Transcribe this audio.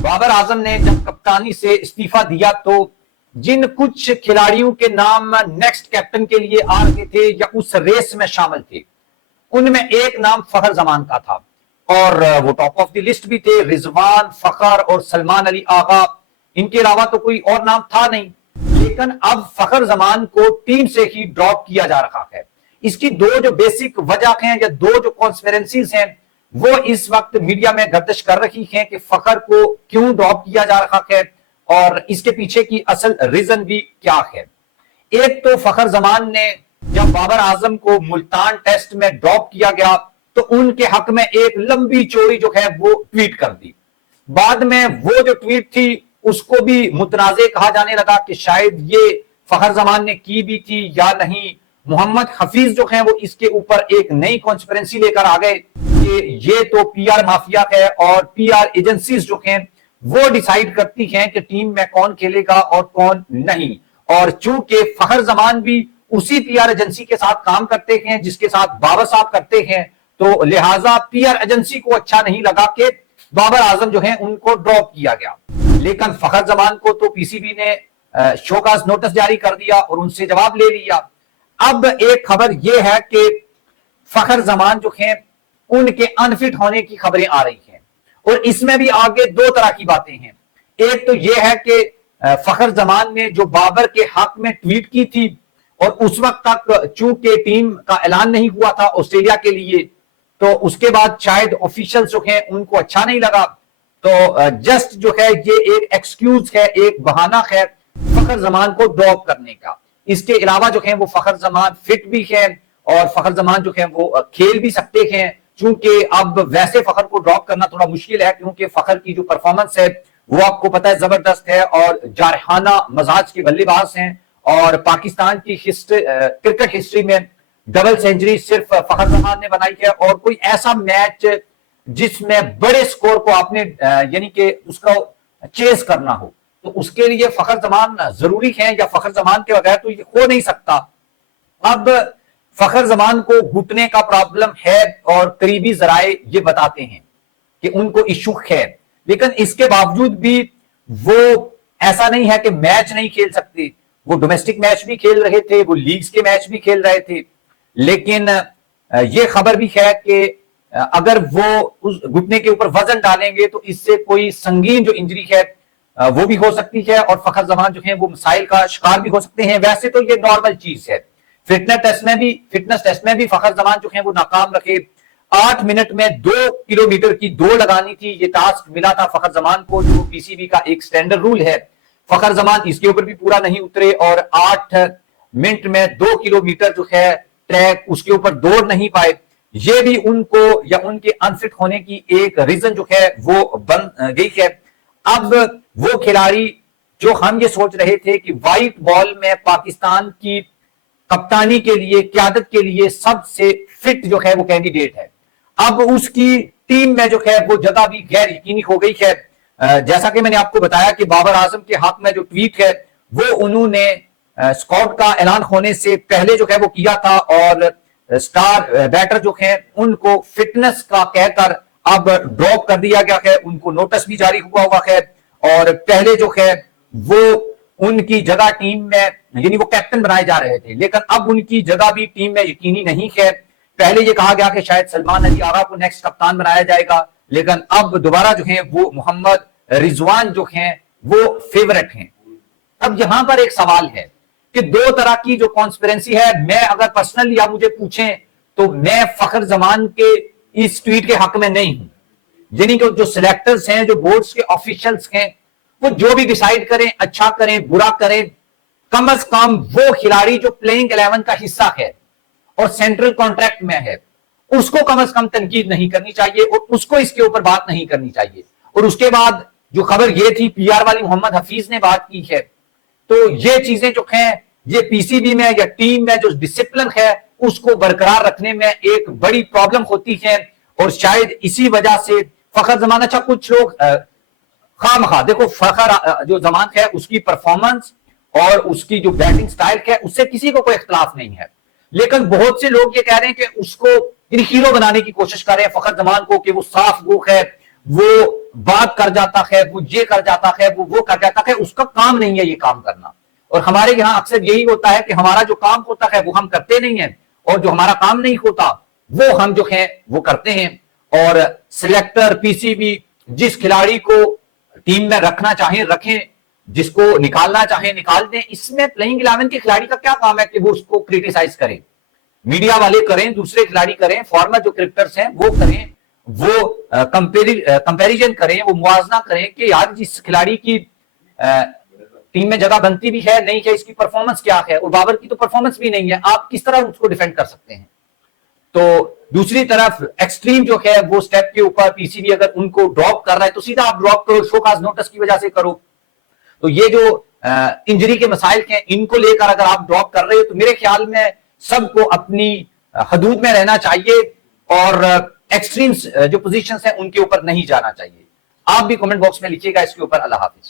बाबर आजम ने जब कप्तानी से इस्तीफा दिया तो जिन कुछ खिलाड़ियों के नाम नेक्स्ट कैप्टन के लिए आ रहे थे या उस रेस में शामिल थे, उनमें एक नाम फखर जमान का था और वो टॉप ऑफ द लिस्ट भी थे। रिजवान, फखर और सलमान अली आगा, इनके अलावा तो कोई और नाम था नहीं। लेकिन अब फखर जमान को टीम से ही ड्रॉप किया जा रहा है। इसकी दो जो बेसिक वजह हैं या दो जो कॉन्स्पिरेंसीज हैं वो इस वक्त मीडिया में गर्दिश कर रही हैं कि फखर को क्यों ड्रॉप किया जा रहा है और इसके पीछे की असल रीजन भी क्या है। एक तो फखर जमान ने जब बाबर आजम को मुल्तान टेस्ट में ड्रॉप किया गया तो उनके हक में एक लंबी चौड़ी जो है वो ट्वीट कर दी। बाद में वो जो ट्वीट थी उसको भी मुतनाज़े कहा जाने लगा कि शायद ये फखर जमान ने की भी थी या नहीं। मोहम्मद हफीज जो है वो इसके ऊपर एक नई कॉन्स्पिरेंसी लेकर आ गए कि ये तो पीआर माफिया है और पीआर एजेंसीज जो हैं वो डिसाइड करती हैं कि टीम में कौन खेलेगा और कौन नहीं। और चूंकि फखर जमान भी उसी पीआर एजेंसी के साथ काम करते हैं जिसके साथ बाबर साहब करते हैं, तो लिहाजा पीआर एजेंसी को अच्छा नहीं लगा कि बाबर आजम जो है उनको ड्रॉप किया गया। लेकिन फखर जमान को तो पीसीबी ने शोकाज नोटिस जारी कर दिया और उनसे जवाब ले लिया। अब एक खबर यह है कि फखर जमान जो है उनके अनफिट होने की खबरें आ रही हैं और इसमें भी आगे दो तरह की बातें हैं। एक तो यह है कि फखर जमान ने जो बाबर के हक में ट्वीट की थी और उस वक्त तक चूंकि टीम का ऐलान नहीं हुआ था ऑस्ट्रेलिया के लिए, तो उसके बाद शायद ऑफिशियल्स जो हैं उनको अच्छा नहीं लगा, तो जस्ट जो है ये एक एक्सक्यूज है, एक बहाना है फखर जमान को ड्रॉप करने का। इसके अलावा जो है वो फखर जमान फिट भी है और फखर जमान जो है वो खेल भी सकते हैं। चूंकि अब वैसे फखर को ड्रॉप करना थोड़ा मुश्किल है क्योंकि फखर की जो परफॉर्मेंस है वो आपको पता है जबरदस्त है और जारहाना मजाज के बल्लेबाज हैं और पाकिस्तान की क्रिकेट हिस्ट्री में डबल सेंचुरी सिर्फ फखर जमान ने बनाई है और कोई ऐसा मैच जिसमें बड़े स्कोर को आपने यानी कि उसका चेस करना हो तो उसके लिए फखर जमान जरूरी है या फखर जमान के बगैर तो ये हो नहीं सकता। अब फखर जमान को घुटने का प्रॉब्लम है और करीबी जराए ये बताते हैं कि उनको इशू है, लेकिन इसके बावजूद भी वो ऐसा नहीं है कि मैच नहीं खेल सकते। वो डोमेस्टिक मैच भी खेल रहे थे, वो लीग्स के मैच भी खेल रहे थे, लेकिन ये खबर भी है कि अगर वो उस घुटने के ऊपर वजन डालेंगे तो इससे कोई संगीन जो इंजरी है वो भी हो सकती है और फखर जमान जो है वो मसाइल का शिकार भी हो सकते हैं। वैसे तो ये नॉर्मल चीज है। फिटनेस टेस्ट में भी फखर जमान जो है वो नाकाम रखे। 8 मिनट में 2 किलोमीटर की दौड़ लगानी थी, ये टास्क मिला था फखर जमान को जो पीसीबी का एक स्टैंडर्ड रूल है। फखर जमान इसके ऊपर भी पूरा नहीं उतरे और 8 मिनट में 2 किलोमीटर जो है ट्रैक उसके ऊपर दौड़ नहीं पाए। ये भी उनको या उनके अनफिट होने की एक रीजन जो है वो बन गई है। अब वो खिलाड़ी जो हम ये सोच रहे थे कि व्हाइट बॉल में पाकिस्तान की कप्तानी के लिए, क्यादत के लिए सबसे फिट जो है वो कैंडिडेट है, अब उसकी टीम में जो है वो जगह भी गैर यकीनी हो गई है। जैसा कि मैंने आपको बताया कि बाबर आजम के हक में जो ट्वीट है वो उन्होंने स्क्वाड का ऐलान होने से पहले जो है वो किया था और स्टार बैटर जो है उनको फिटनेस का कहकर अब ड्रॉप कर दिया गया है। उनको नोटिस भी जारी हुआ है और पहले जो है वो उनकी जगह टीम में यानी वो कैप्टन बनाए जा रहे थे, लेकिन अब उनकी जगह भी टीम में यकीनी नहीं है। पहले ये कहा गया कि शायद सलमान अली आगा को नेक्स्ट कप्तान बनाया जाएगा, लेकिन अब दोबारा जो है वो मोहम्मद रिजवान जो हैं वो फेवरेट हैं। अब यहां पर एक सवाल है कि दो तरह की जो कॉन्स्पिरेंसी है, मैं अगर पर्सनली आप मुझे पूछें तो मैं फखर जमान के इस ट्वीट के हक में नहीं हूं। यानी कि जो सिलेक्टर्स हैं, जो बोर्ड्स के ऑफिशियल्स हैं, वो जो भी डिसाइड करें, अच्छा करें बुरा करें, कम अज कम वो खिलाड़ी जो प्लेइंग 11 का हिस्सा है और सेंट्रल कॉन्ट्रैक्ट में है उसको कम अज कम तनकीद नहीं करनी चाहिए और उसको इसके ऊपर बात नहीं करनी चाहिए। और उसके बाद जो खबर ये थी पीआर वाली, मोहम्मद हफीज ने बात की है, तो ये चीजें जो हैं ये पीसीबी में या टीम में जो डिसिप्लिन है उसको बरकरार रखने में एक बड़ी प्रॉब्लम होती है और शायद इसी वजह से फखर जमान, अच्छा कुछ लोग खामखा देखो फखर जो जमान है उसकी परफॉर्मेंस और उसकी जो बैटिंग स्टाइल है उससे किसी को कोई इख्तलाफ नहीं है, लेकिन बहुत से लोग ये कह रहे हैं कि उसको हीरो बनाने की कोशिश कर रहे हैं फखर जमान को कि वो साफ गो है, वो बात कर जाता है, वो ये कर जाता है, वो कर जाता है, उसका काम नहीं है ये काम करना। और हमारे यहाँ अक्सर यही होता है कि हमारा जो काम होता है वो हम करते नहीं है, और जो हमारा काम नहीं होता वो हम जो है वो करते हैं। और सिलेक्टर, पीसीबी जिस खिलाड़ी को टीम में रखना चाहे रखें, जिसको निकालना चाहे निकाल दें। इसमें प्लेइंग 11 के खिलाड़ी का क्या काम है कि वो उसको क्रिटिसाइज करें, मीडिया वाले करें, दूसरे खिलाड़ी करें, फॉर्मर जो क्रिकेटर्स हैं वो करें, वो कंपैरिजन करें, वो मुआवजा करें कि यार जिस खिलाड़ी की टीम में जगह बनती भी है नहीं है, इसकी परफॉर्मेंस क्या है, और बाबर की तो परफॉर्मेंस भी नहीं है, आप किस तरह उसको डिफेंड कर सकते हैं। तो दूसरी तरफ एक्सट्रीम जो है वो स्टेप के ऊपर पीसीबी अगर उनको ड्रॉप कर रहा है तो सीधा आप ड्रॉप करो, शो काज नोटिस की वजह से करो। तो ये जो इंजरी के मसाइल हैं इनको लेकर अगर आप ड्रॉप कर रहे हो तो मेरे ख्याल में सबको अपनी हदूद में रहना चाहिए और एक्सट्रीम्स जो पोजीशंस हैं उनके ऊपर नहीं जाना चाहिए। आप भी कमेंट बॉक्स में लिखिएगा इसके ऊपर। अल्लाह हाफिज।